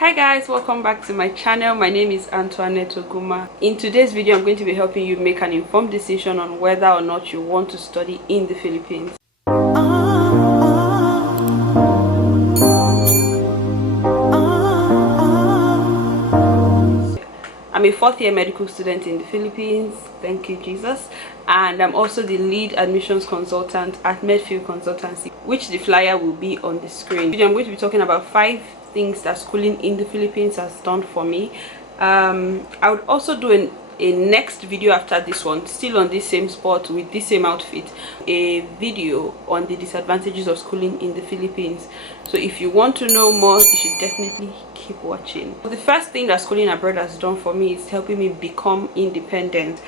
Hi guys, welcome back to my channel. My name is Annoguma. In today's video, I'm going to be helping you make an informed decision on whether or not you want to study in the Philippines. I'm a fourth-year medical student in the Philippines, thank you Jesus, and I'm also the lead admissions consultant at Medfield Consultancy, which the flyer will be on the screen. I'm going to be talking about 5 things that schooling in the Philippines has done for me. I would also do a next video after this one, still on this same spot with this same outfit, a video on the disadvantages of schooling in the Philippines. So if you want to know more, you should definitely keep watching. The first thing that schooling abroad has done for me is helping me become independent,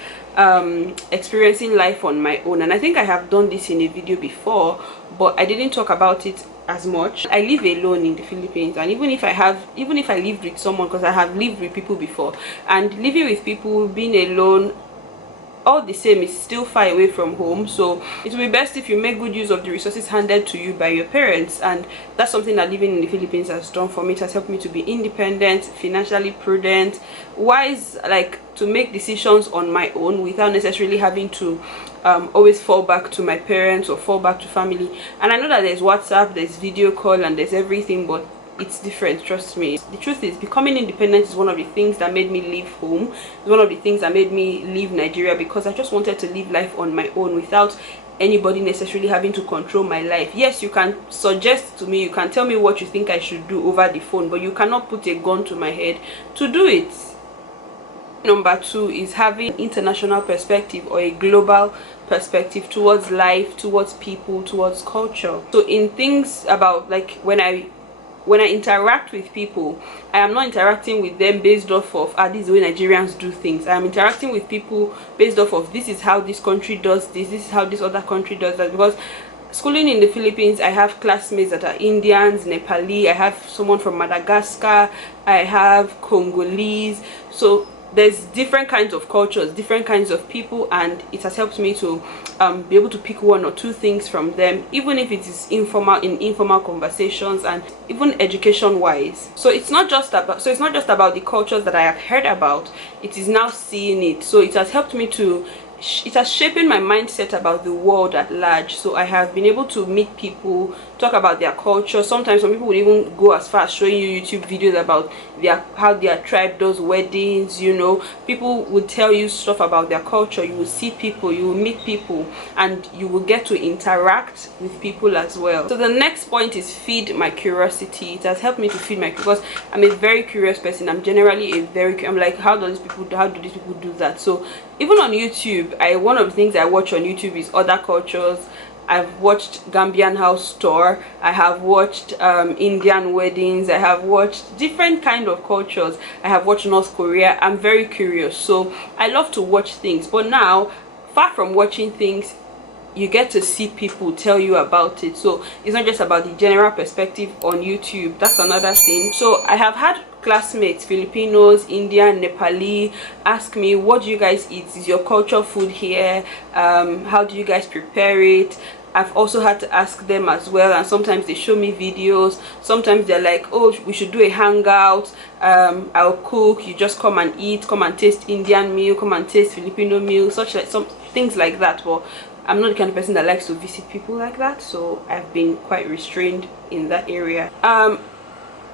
experiencing life on my own. And I think I have done this in a video before, but I didn't talk about it as much. I live alone in the Philippines, and even if I lived with someone, because I have lived with people before, and living with people, being alone, all the same, is still far away from home. So it will be best if you make good use of the resources handed to you by your parents, and that's something that living in the Philippines has done for me. It has helped me to be independent, financially prudent, wise, like to make decisions on my own without necessarily having to always fall back to my parents or fall back to family. And I know that there's WhatsApp, there's video call, and there's everything, but it's different, trust me. The truth is, becoming independent is one of the things that made me leave home. It's one of the things that made me leave Nigeria, because I just wanted to live life on my own without anybody necessarily having to control my life. Yes, you can suggest to me, you can tell me what you think I should do over the phone, but you cannot put a gun to my head to do it. Number 2 is having international perspective, or a global perspective towards life, towards people, towards culture. So in things about, like, when I interact with people, I am not interacting with them based off of this is the way Nigerians do things. I am interacting with people based off of this is how this country does this is how this other country does that. Because schooling in the Philippines, I have classmates that are Indians, Nepali, I have someone from Madagascar, I have Congolese. So there's different kinds of cultures, different kinds of people, and it has helped me to be able to pick 1 or 2 things from them, even if it is informal conversations, and even education wise. So it's not just about the cultures that I have heard about, it is now seeing it. So it has helped me to, it has shaped my mindset about the world at large. So I have been able to meet people, talk about their culture. Sometimes some people would even go as far as showing you YouTube videos about how their tribe does weddings. You know, people would tell you stuff about their culture. You will see people, you will meet people, and you will get to interact with people as well. So the next point is feed my curiosity. It has helped me to feed my, because I'm a very curious person. I'm generally I'm like, how do these people do that? So even on YouTube, one of the things I watch on YouTube is other cultures. I've watched Gambian house tour, I have watched Indian weddings, I have watched different kind of cultures, I have watched North Korea. I'm very curious, so I love to watch things. But now, far from watching things, you get to see people tell you about it. So it's not just about the general perspective on YouTube. That's another thing. So I have had classmates, Filipinos, Indian, Nepali, ask me, what do you guys eat? Is your culture food here? How do you guys prepare it? I've also had to ask them as well, and sometimes they show me videos. Sometimes they're like, oh, we should do a hangout, I'll cook, you just come and eat, come and taste Indian meal, come and taste Filipino meal, some things like that. But I'm not the kind of person that likes to visit people like that, so I've been quite restrained in that area.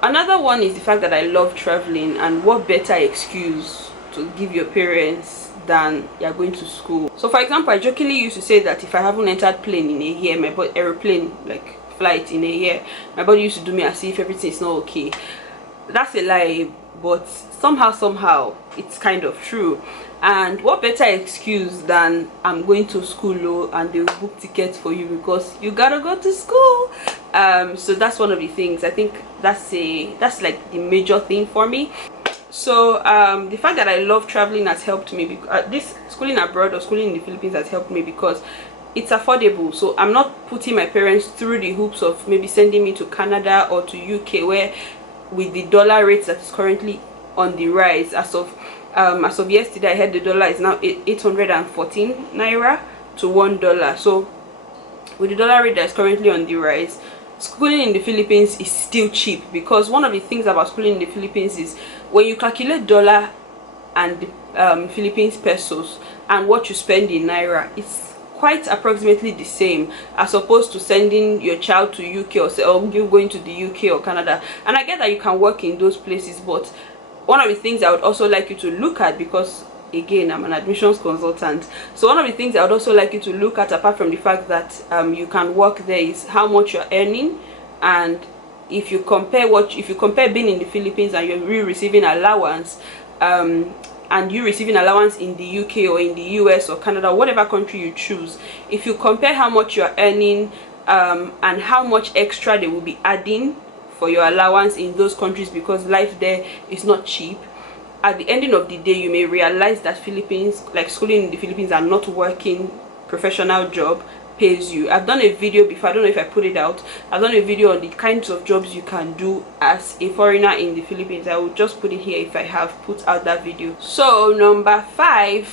Another one is the fact that I love traveling, and what better excuse to give your parents than you're going to school. So for example, I jokingly used to say that if I haven't entered plane in a year, aeroplane, like flight in a year, my body used to do me as if everything is not okay. That's a lie, but somehow it's kind of true. And what better excuse than I'm going to school, and they'll book tickets for you because you gotta go to school. So that's one of the things. I think that's like the major thing for me. So the fact that I love traveling has helped me, because this schooling abroad or schooling in the Philippines has helped me because it's affordable. So I'm not putting my parents through the hoops of maybe sending me to Canada or to UK, where with the dollar rates that is currently on the rise, as of yesterday, I heard the dollar is now 814 naira to $1. So with the dollar rate that is currently on the rise, schooling in the Philippines is still cheap, because one of the things about schooling in the Philippines is when you calculate dollar and Philippines pesos and what you spend in naira, it's quite approximately the same as opposed to sending your child to UK or you going to the UK or Canada. And I get that you can work in those places, but one of the things I would also like you to look at, because again, I'm an admissions consultant, so one of the things I would also like you to look at, apart from the fact that you can work there, is how much you're earning. And if you compare being in the Philippines and you're really receiving allowance, and you receiving allowance in the UK or in the US or Canada, whatever country you choose, if you compare how much you're earning and how much extra they will be adding for your allowance in those countries, because life there is not cheap, at the ending of the day you may realize that Philippines, like schooling in the Philippines and not working professional job, pays you. I've done a video before, I don't know if I put it out. I've done a video on the kinds of jobs you can do as a foreigner in the Philippines. I will just put it here if I have put out that video. So number 5,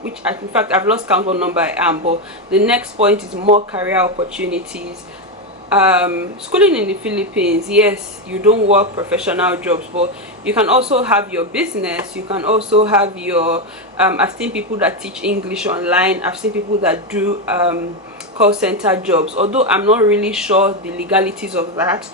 which in fact I've lost count what number I am, but the next point is more career opportunities. Schooling in the Philippines, yes, you don't work professional jobs, but you can also have your business. You can also have your I've seen people that teach English online. I've seen people that do call center jobs, although I'm not really sure the legalities of that,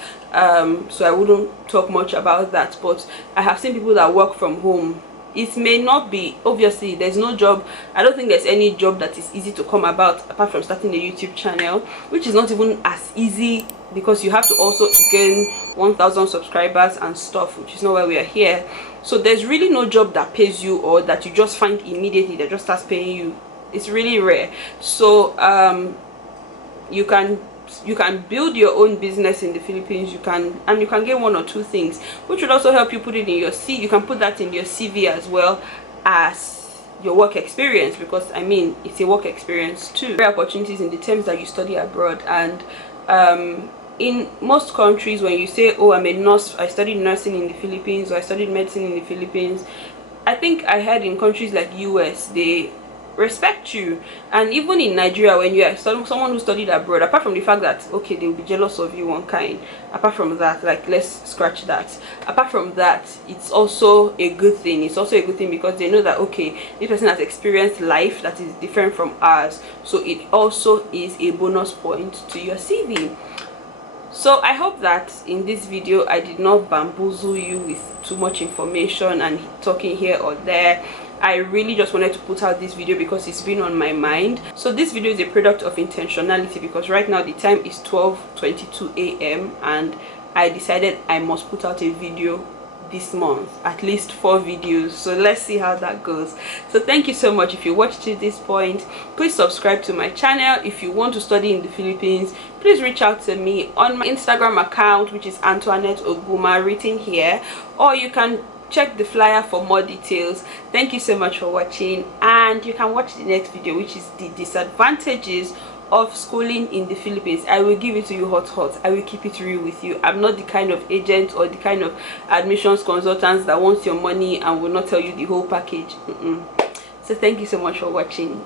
so I wouldn't talk much about that. But I have seen people that work from home. It may not be, obviously there's no job, I don't think there's any job that is easy to come about apart from starting a YouTube channel, which is not even as easy, because you have to also gain 1,000 subscribers and stuff, which is not why we are here. So there's really no job that pays you, or that you just find immediately that just starts paying you. It's really rare. So you can build your own business in the Philippines. You can get 1 or 2 things, which would also help you put it in your CV. You can put that in your CV as well as your work experience, because I mean it's a work experience too. Career opportunities in the terms that you study abroad. And in most countries, when you say, oh, I'm a nurse, I studied nursing in the Philippines, or I studied medicine in the Philippines, I think I heard in countries like US, they respect you. And even in Nigeria, when you are someone who studied abroad, apart from the fact that okay, they will be jealous of you, one kind, apart from that, like, let's scratch that. Apart from that, it's also a good thing. It's also a good thing because they know that okay, this person has experienced life that is different from ours, so it also is a bonus point to your CV. So I hope that in this video I did not bamboozle you with too much information and talking here or there. I really just wanted to put out this video because it's been on my mind. So this video is a product of intentionality, because right now the time is 12:22 a.m. and I decided I must put out a video this month, at least 4 videos. So let's see how that goes. So thank you so much. If you watched to this point, please subscribe to my channel. If you want to study in the Philippines, please reach out to me on my Instagram account, which is Antoinette Oguma, written here, or you can check the flyer for more details. Thank you so much for watching, and you can watch the next video, which is the disadvantages of schooling in the Philippines. I will give it to you hot. I will keep it real with you. I'm not the kind of agent or the kind of admissions consultants that wants your money and will not tell you the whole package. So thank you so much for watching.